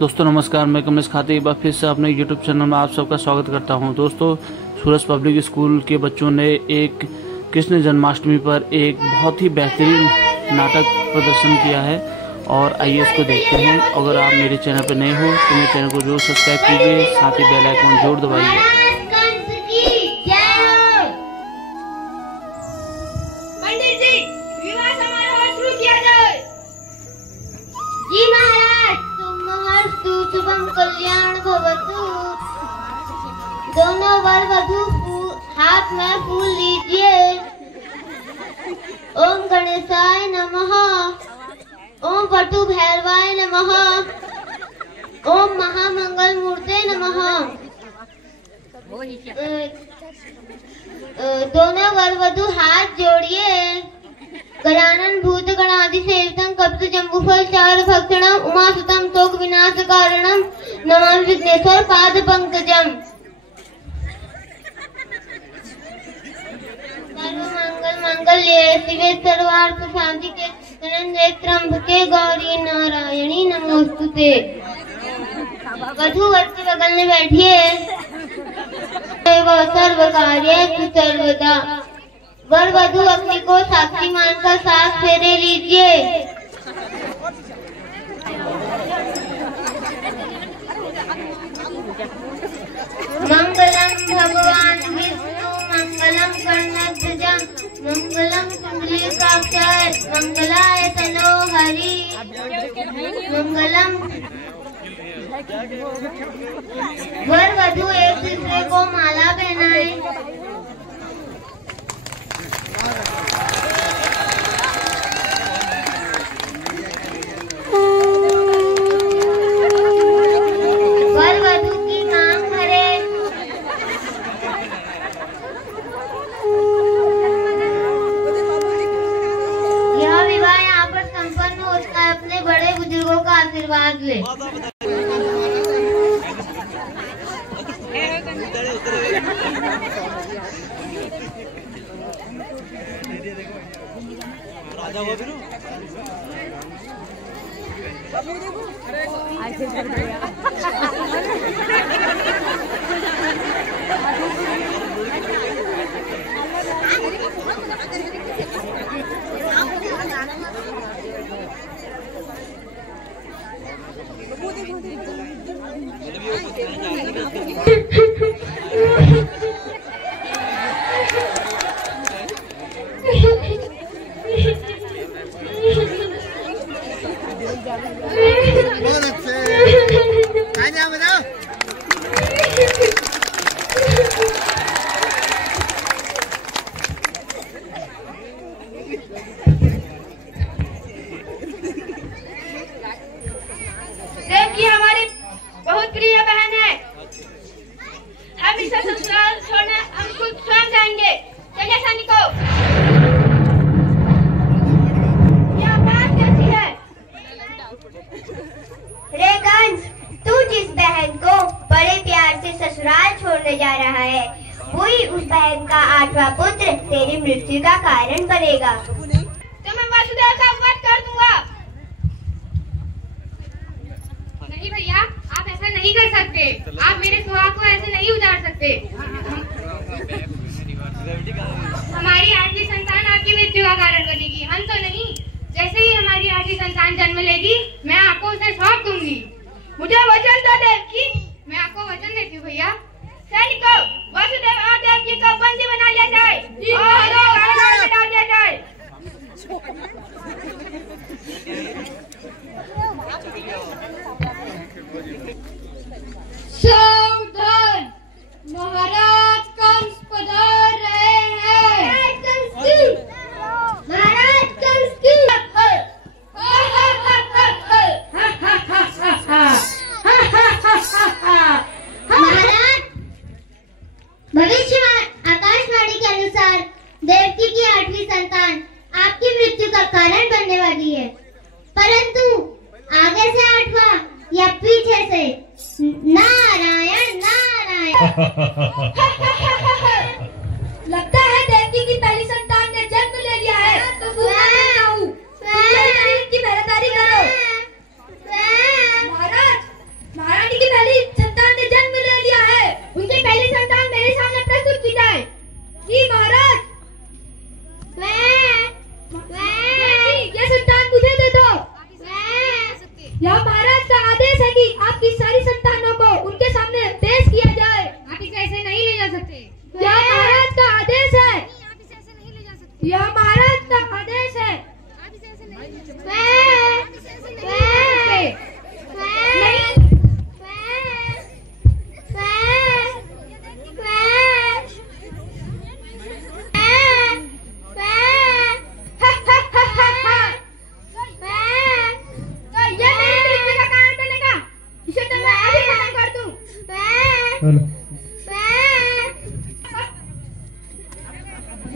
दोस्तों नमस्कार, मैं कमलेश खाते एक बार फिर से अपने YouTube चैनल में आप सबका स्वागत करता हूं। दोस्तों सूरज पब्लिक स्कूल के बच्चों ने एक कृष्ण जन्माष्टमी पर एक बहुत ही बेहतरीन नाटक प्रदर्शन किया है और आइए इसको देखते हैं। अगर आप मेरे चैनल पर नए हो तो मेरे चैनल को जरूर सब्सक्राइब कीजिए, साथ ही बेल आइकन जरूर दबाइए। जी महाराज, तुमस्तु शुभम कल्याण भवतु। दोनों वर वधू हाथ में फूल लीजिए। ओम गणेशाय नमः, ओम वटु भैरवाय नमः, ओम महामंगल मूर्ते नमः। दोनों वर वधू हाथ जोड़िए। गणानन भूत गणादि सेवितं कपित जम्बूफल चार भक्षणम उमासुतम शोक विनाश कारणम नमामि विघ्नेश्वर पाद पंकजम। सर्वमंगल मंगल्ये शिवे सर्वार्थ साधिके शरण्ये त्र्यंबके गौरी नारायणी नमोस्तुते। वधू वर के बगल में बैठिए। सर्व कार्येषु सर्वदा। वर वधू अपने को साक्षी मानकर 7 फेरे लीजिए। मंगलम भगवान विष्णु मंगलम कर्णध्वजा मंगलम कुंडलीकाक्षाय मंगलाय तनो हरि मंगलम। वर वधू एक दूसरे को माला पहनाए। अपने बड़े बुजुर्गों का आशीर्वाद ले। देवकी हमारी बहुत प्रिय बहन है। हम इसे ससुराल छोड़ने हम खुद स्वयं जाएंगे। चलिए सैनिकों। यह बात कैसी है? रेगंस, तू जिस बहन को बड़े प्यार से ससुराल छोड़ने जा रहा है, वही उस बहन का 8वां पुत्र तेरी मृत्यु का कारण बनेगा। तो मैं वासुदेव का वध कर दूंगा। नहीं भैया, आप ऐसा नहीं कर सकते। आप मेरे सुहाग को ऐसे नहीं उजाड़ सकते। हमारी 8वीं संतान आपकी मृत्यु का कारण बनेगी, हम तो नहीं। जैसे ही हमारी 8वीं संतान जन्म लेगी, मैं आपको उसे सौंप दूंगी। मुझे वचन दो देवकी। मैं आपको वचन देती हूँ भैया। सैनिकों, वासुदेव और देवकी को बंदी बना लिया जाए और कारागार में डाल दिया जाए। सावधान, महाराज कंस पधार रहे हैं। महाराज कंस की महाराज, भविष्य आकाशवाणी के अनुसार देवकी की 8वीं संतान आपकी मृत्यु का कारण बनने वाली है, परंतु आगे से 8वां या पीछे से नारायण नारायण। लगता है देवकी की पहली संतान ने जन्म ले लिया है। तो की पहरेदारी करो। महाराज, यह महाराज का आदेश है कि आपकी सारी संतानों को उनके सामने पेश किया जाए। आप इसे ऐसे नहीं ले जा सकते। यह महाराज का आदेश है। आप इसे ऐसे नहीं ले जा सकते। यह महाराज का आदेश है। आप इसे ऐसे नहीं ले जा सकते।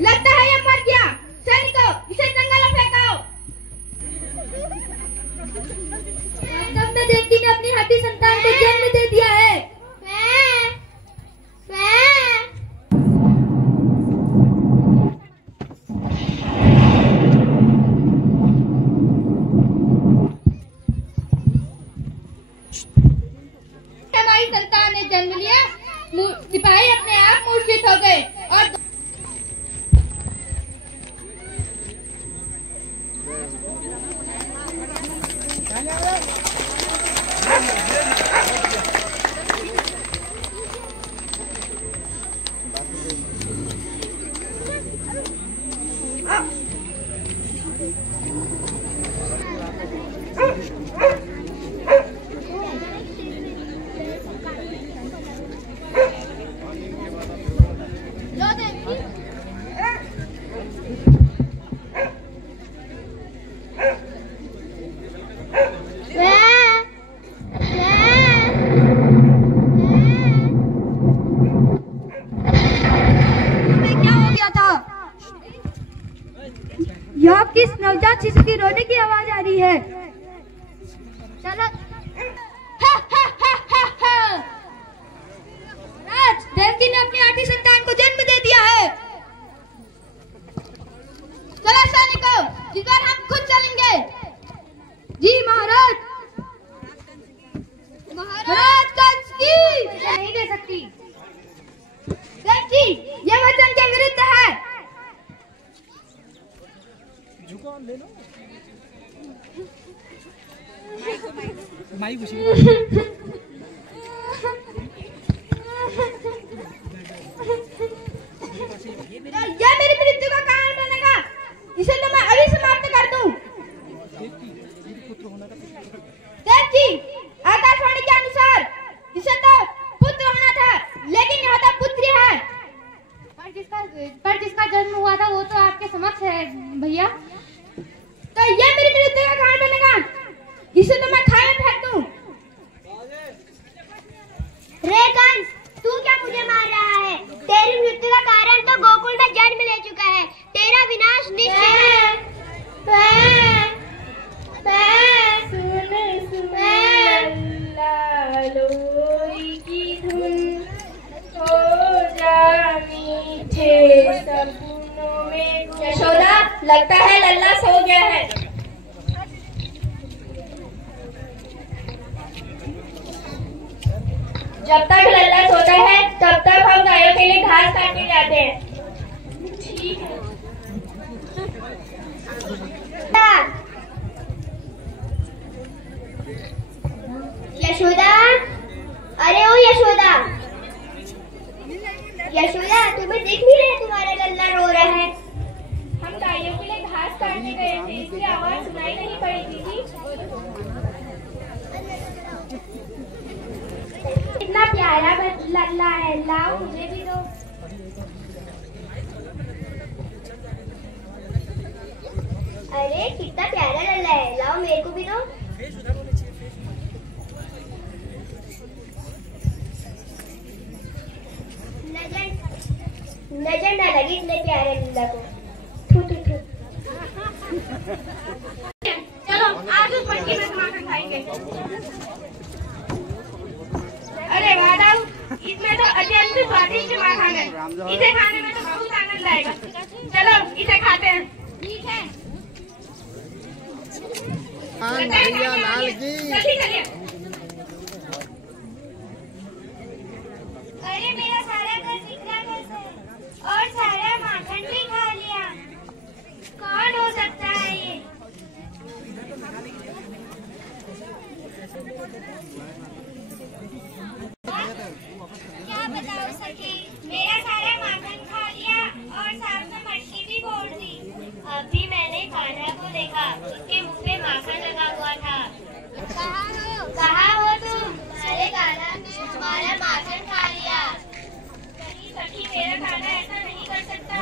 लगता है ये मर गया। सैनिकों, इसे जंगल में फेंको। ब्रह्म देवकी ने अपनी हड्डी संतान को जन्म दे दिया है। हमारी संतान ने जन्म लिया। सिपाही अपने आप मूर्छित हो गए और यह किस नवजात शिशु की रोने की आवाज आ रही है? चलो। राज, देवकी ने अपनी आठी संतान को जन्म दे दिया है। चलो सैनिकों, इस बार हम खुद चलेंगे। जी महाराज। महाराज कंस की नहीं दे सकती। देवकी, यह वचन के विरुद्ध है। ले लो माइक घुसी। यह मेरी मृत्यु का कारण बनेगा। इसे तो मैं अभी समाप्त कर दूं। देवकी, आकाशवाणी के अनुसार इसे तो पुत्र होना था, लेकिन यह तो पुत्री है। पर जिसका जन्म हुआ था वो तो आपके समक्ष है भैया। तो ये मेरी मृत्यु का कारण बनेगा। इसे तो मैं खाए में फेंक दूं। रे कंस, तू क्या मुझे मार रहा है? तेरी मृत्यु का कारण तो गोकुल में जन्म ले चुका है। तेरा विनाश निश्चित है। लालोई की धुन हो जा मीठे सपनों में। यशोदा, लगता है लल्ला सो गया है। जब तक लल्ला सोता है तब तक हम गायों के लिए घास काटने जाते हैं। ठीक है। यशोदा, अरे ओ यशोदा, यशोदा तुम्हें दिख नहीं रहा? तुम्हारा लल्ला रो रहा है। हम गायों के लिए घास काटने गए थे, इसलिए आवाज सुनाई नहीं पड़ी दीदी। कितना प्यारा लल्ला है, लाओ मुझे भी दो। अरे कितना प्यारा लल्ला है, लाओ मेरे को भी दो। नजर ना लगी इतने प्यारे लल्ला को। थू थू थू। चलो आज उस मटकी में माखन खाएंगे। अरे वाह दाऊ, इसमें तो अत्यंत स्वादिष्ट माखन है। इसे खाने में तो बहुत आनंद आएगा। चलो इसे खाते हैं। ठीक है। भैया लाल की। चलिए। अरे मेरा सारा घर निकला कैसे और सारा माखन भी खा लिया। कौन हो सकता है ये? क्या बताओ सखी, मेरा सारा माखन खा लिया और साथ में मटकी भी फोड़ दी। अभी मैंने कान्हा को देखा, उसके मुंह पे माखन लगा हुआ था। कहाँ हो तुम? अरे कान्हा ने हमारा माखन खा लिया। सखी मेरा कान्हा ऐसा नहीं कर सकता।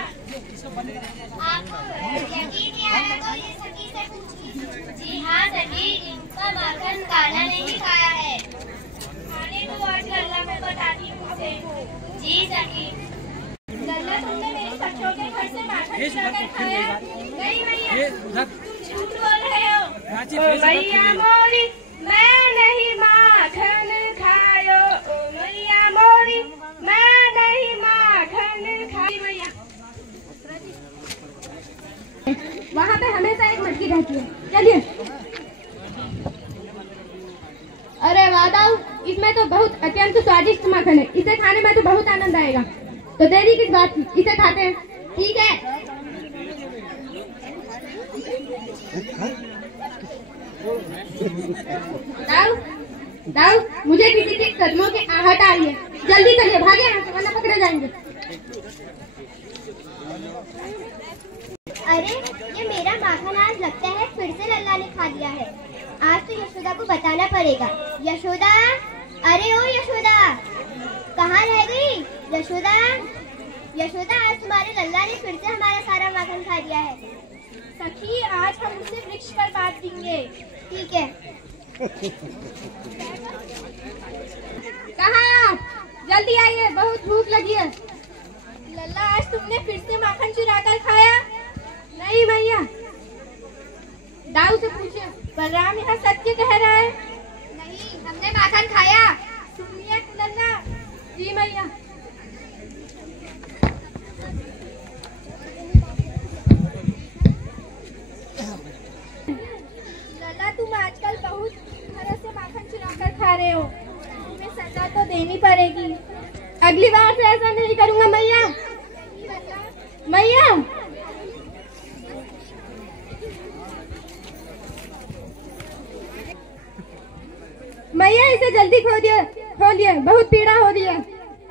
आपको यकीन नहीं आया तो ये सखी से पूछिए। जी हाँ सखी, इनका माखन कान्हा ने ही खाया है। खाने को और लल्ला मैं बताती हूँ उसे। जी सखी। लल्ला, तुमने मेरी सखियों के घर से माखन चुराकर खाया? नहीं भैया, तुम झूठ बोल रहे हो। मैया मोरी, मैं नहीं माखन खायो। ओ मैया मोरी, मैं नहीं माखन खाई। मैया वहाँ पे हमेशा एक मटकी रहती है, चलिए। अरे वाह दाऊ, इसमें तो बहुत अत्यंत स्वादिष्ट माखन है। इसे खाने में तो बहुत आनंद आएगा। तो देरी किस बात की, इसे खाते हैं। ठीक है। दाऊ, दाऊ, मुझे किसी के कदमों की आहट आ रही है। जल्दी चलिए, भागे यहाँ से वरना पकड़े जाएंगे। अरे ये मेरा माखन आज लगता है फिर से लल्ला ने खा लिया है। आज तो यशोदा को बताना पड़ेगा। यशोदा, अरे ओ यशोदा, कहाँ रह गई? यशोदा, यशोदा, आज तुम्हारे लल्ला ने फिर से हमारा सारा माखन खा लिया है। सखी, आज हम उसे वृक्ष पर बांट देंगे। ठीक है। कहाँ आप? जल्दी आइए, बहुत भूख लगी है। लल्ला, आज तुमने फिर से माखन चुराकर खाया? नहीं भैया। दाऊ से पूछे, बलराम यहाँ सत्य कह रहा है? नहीं, हमने माखन खाया। सुनिए लल्ला। जी भैया। लल्ला, तुम आजकल बहुत तरह से माखन चुराकर खा रहे हो। तुम्हें सजा तो देनी पड़ेगी। अगली बार से ऐसा नहीं करूँगा मैया। मैया, मैया, इसे जल्दी खोलिए, बहुत पीड़ा हो रही है।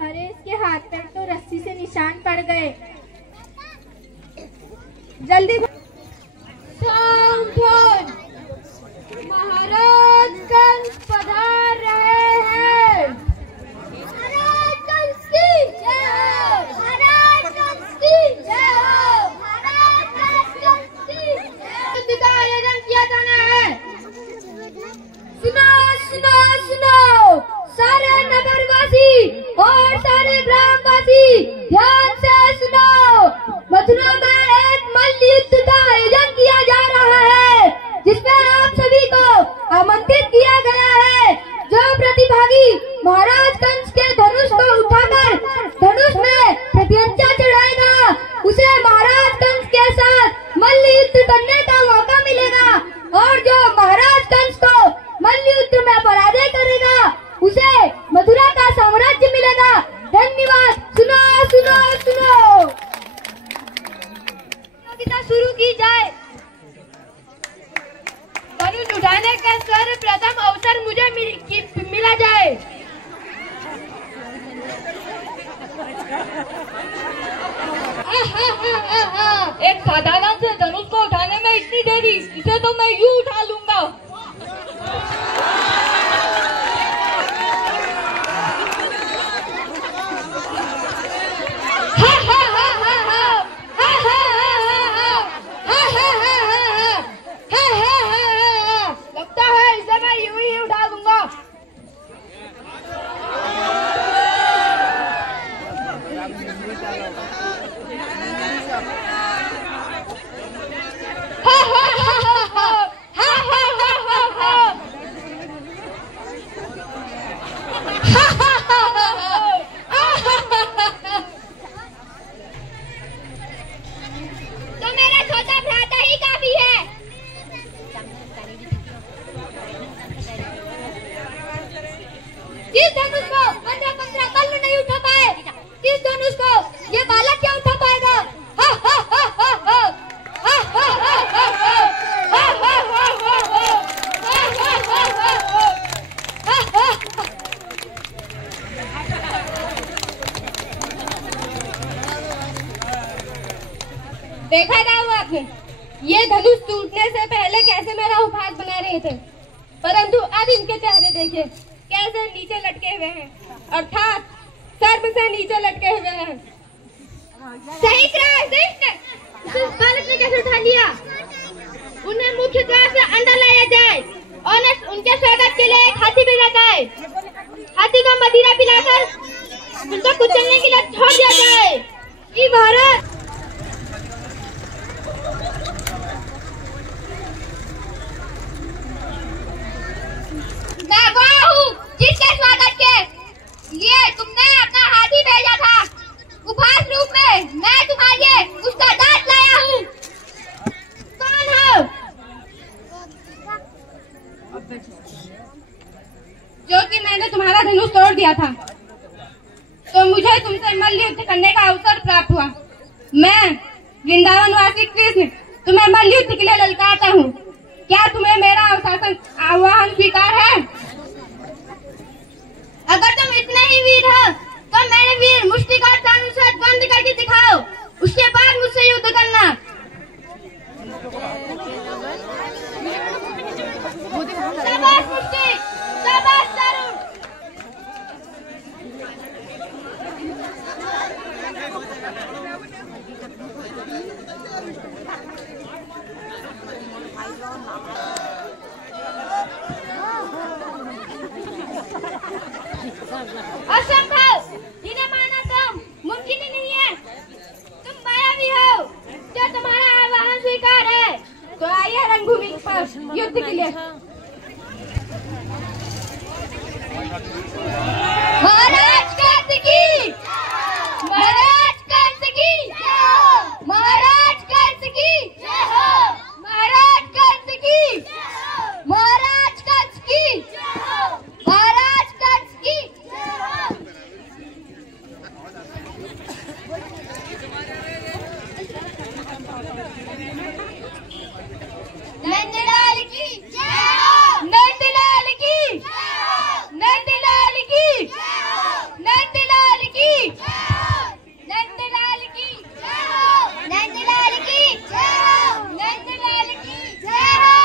अरे इसके हाथ पैर तो रस्सी से निशान पड़ गए। जल्दी। महाराज कंस पधार रहे हैं। महाराज कंस की जय हो। महाराज कंस की जय हो। महाराज कंस की जय का आयोजन किया जाना है। सुनो सुनो सुनो, सारे नगरवासी और सारे ग्रामवासी ध्यान से सुनो। मथुरा में एक मल्ल युद्ध का आयोजन किया जा रहा है, जिसमें आप सभी को आमंत्रित किया गया है। जो प्रतिभागी महाराज कंस के धनुष को उठाकर धनुष में प्रत्यंचा चढ़ाएगा, उसे महाराज कंस के साथ मल्ल युद्ध करने का मौका मिलेगा। और जो महाराज कंस को मल्ल युद्ध में पराजय करेगा, उसे मथुरा का साम्राज्य मिलेगा। धन्यवाद। सुनो सुनो सुनो, प्रतियोगिता शुरू की जाए। धनुष उठाने का सर्वप्रथम अवसर मुझे मिला जाए। एक साधारण से धनुष को उठाने में इतनी देरी, इसे तो मैं यूं उठा लूंगा। लगता है इसे मैं यूं ही उठा दूंगा। तो मेरा छोटा भ्राता ही काफी है। किस धनुष को 15 बल्ल नहीं उठा पाए? किस धनुष को ये बालक क्या उठा पाएगा? देखा था वो आपने, ये धनुष टूटने से पहले कैसे मेरा उपहास बना रहे थे, परंतु अब इनके चेहरे देखिए कैसे नीचे लटके हुए हैं, अर्थात सर्प से नीचे लटके हुए हैं। सही कहा कृष्ण, बालक ने कैसे उठा लिया? उन्हें मुख्य द्वार से अंदर लाया जाए और उनके स्वागत के लिए एक हाथी भेजा जाए। हाथी को मदिरा पिलाकर उनको कुचलने के लिए छोड़ दिया जाए। कि भारत मैं वो हूँ जिसके स्वागत के लिए तुमने अपना हाथी भेजा था। उपहास रूप में मैं तुम्हारे उसका दांत लाया हूँ। कौन हो? जो कि मैंने तुम्हारा धनुष तोड़ दिया था, तो मुझे तुमसे मल्ल युद्ध करने का अवसर प्राप्त हुआ। मैं वृंदावन वासी कृष्ण तुम्हें मल्ल युद्ध के लिए ललकारता हूँ। क्या तुम्हें मेरा आह्वान स्वीकार है? अगर तुम इतने ही वीर हो तो मेरे वीर मुष्टिकार चाणूर से बंद करके दिखाओ, उसके बाद मुझसे युद्ध करना। शाबाश मुष्टि, शाबाश चाणूर। असंभव, इन्हें मानना तो मुमकिन ही नहीं है। तुम मायावी हो, क्या तुम्हारा आह्वान स्वीकार है? तो आइए रणभूमि पर युद्ध के लिए। महाराज कार्तिकी, महाराज कार्तिकी, महाराज कार्तिकी, महाराज कार्तिकी, महाराज कार्तिकी, महाराज कार्तिकी। नंदलाल की जय, नंदलाल की, नंदलाल की, नंदलाल की, नंदलाल की, नंदलाल की, नंदलाल की जय हो।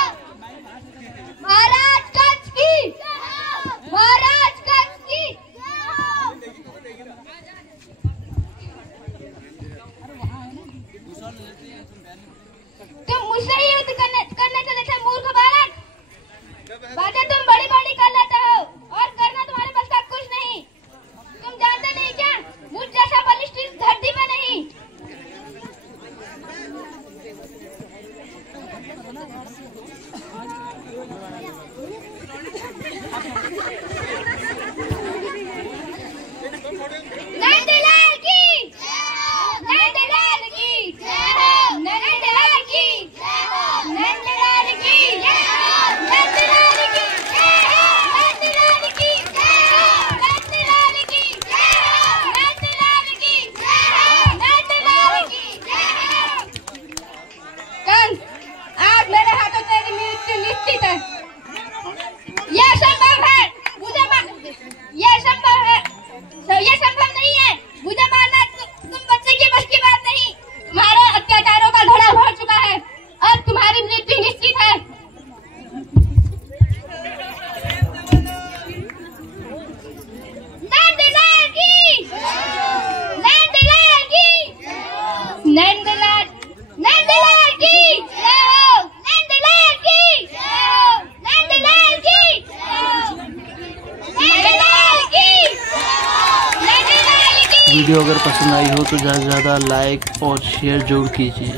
महाराज कंस की, महाराज कंस की। तुम मुझसे ही युद्ध करने चले थे मूर्ख बालक। बातें तुम बड़ी बड़ी कर लेते हो और करना तुम्हारे पास का कुछ नहीं। तुम जानते नहीं क्या, मुझ जैसा बलिष्ठ इस धरती पर नहीं। नंदलाल की, नंदलाल की, नंदलाल की, नंदलाल की, नंदलाल की, नंदलाल की, नंदलाल की, नंदलाल की, नंदलाल की। कंस, आज मेरे हाथों तेरी मृत्यु निश्चित है। यह संभव है, यह संभव है, यह संभव नहीं है। मुझे मारना तुम बच्चे के बस की बात नहीं। तुम्हारे अत्याचारों का घड़ा भर चुका है, अब तुम्हारी मृत्यु निश्चित है। नंदलाल की, नंदलाल की, नंदलाल, नंदलाल की, नंदलाल की, नंदलाल की, नंदलाल की, नंदलाल की। वीडियो अगर पसंद आई हो तो ज़्यादा से ज़्यादा लाइक और शेयर जरूर कीजिए।